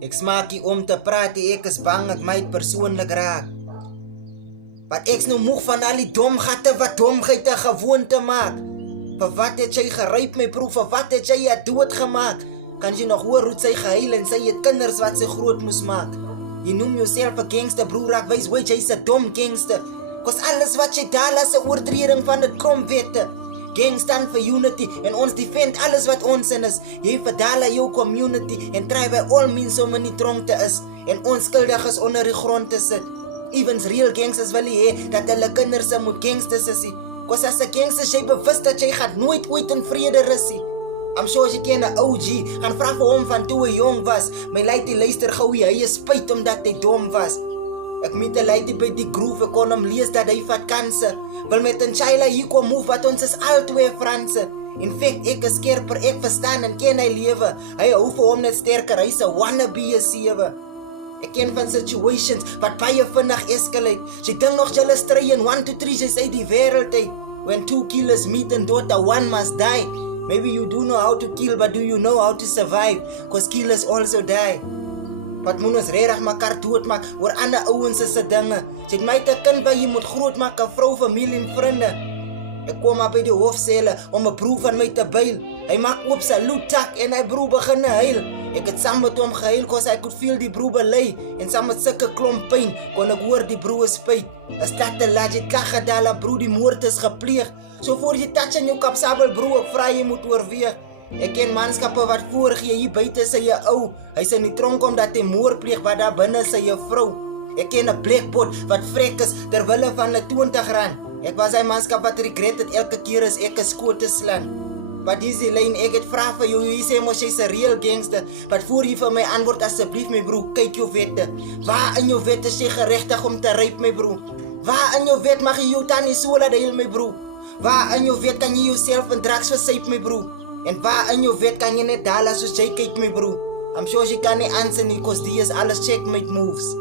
Ek smaak nie om te praat, ek is bang ek my persoonlik raak. Want ek's nou moeg van al die domgatte wat domheid 'n gewoonte maak. Vir wat het jy geryp my broer, vir wat het jy dood gemaak? Kan jy nog hoor hoe sy gehuil en sy het kinders wat sy groot moes maak? Jy noem jouself 'n gangster broer, ek wys weet jy's 'n dom gangster. Kos alles wat jy daal as 'n oortreding van die grondwette. Gang stand for unity en ons defend alles wat ons in is. Jy verdala jou community en try by all means om in die tronk te is. En onskuldig is onder die grond te sit. Evens real gangsters wil hê dat hulle kinders moet gangsters is. Kos as 'n gangster jy bewus dat jy gaan nooit ooit in vrede rus. I'm sure jy ken 'n OG, gaan vra vir hom van toe hy jong was. My lady luister gou, hy is spyt omdat hy dom was. Ek met 'n lady by die groove, ek kon hom lees dat hy vat kanse. Wil met 'n Chila hier kom move wat ons is al twee Franse. In fact, ek is skerper, ek verstaan en ken hy lewe. Hy hou vir hom net sterker, hy's 'n wannabe 'n 7. Ek ken van situations wat baie vinnig escalate. Sy dink nog julle stry in 1 to 3, sy sê die wêreld uit. When 2 killers meet and daughter, one must die. Maybe you do know how to kill, but do you know how to survive? Cause killers also die. Wat moet ons regtig mekaar doodmaak oor ander ouens se dinge? Sy het my te kind wat jy moet grootmaak, 'n vrou, familie en vriende. Ek kom maar by die hofsele om 'n broer van my te bail. Hy maak oop sy loetak en hy broer begin huil. Ek het saam met hom gehuil cause I could feel die broer belei. En saam met sulke klomp pyn kon ek hoor die broer spyt. Is dat te laat, jy klag gedala broer, die moord is gepleeg. So voor jy touch in jou kapsabel broer, ek vra jy moet oorweeg. Ek ken manskappe wat voorgee hier buite sy ou. Hy's in die tronk omdat hy moord pleeg wat daar binne sy vrou. Ek ken 'n blackpot wat vrek is terwille van 'n R20. Ek was hy manskap wat regret het elke keer as ek 'n skoot te slaan. Wat is die lyn? Ek het vra vir jou, jy sê mos jy's 'n real gangster. Wat voor jy vir my antwoord asseblief my broer, kyk jou wette. Waar in jou wette is jy geregtig om te ryp my broer? Waar in jou wet mag jy jou tannie so laat heel my broer? Waar in jou wet kan jy jouself in drugs versyp my broer? En waar in jou wet kan jy net daal as jy kyk my broer? I'm sure jy kan nie answer nie, cause die is alles checkmate moves.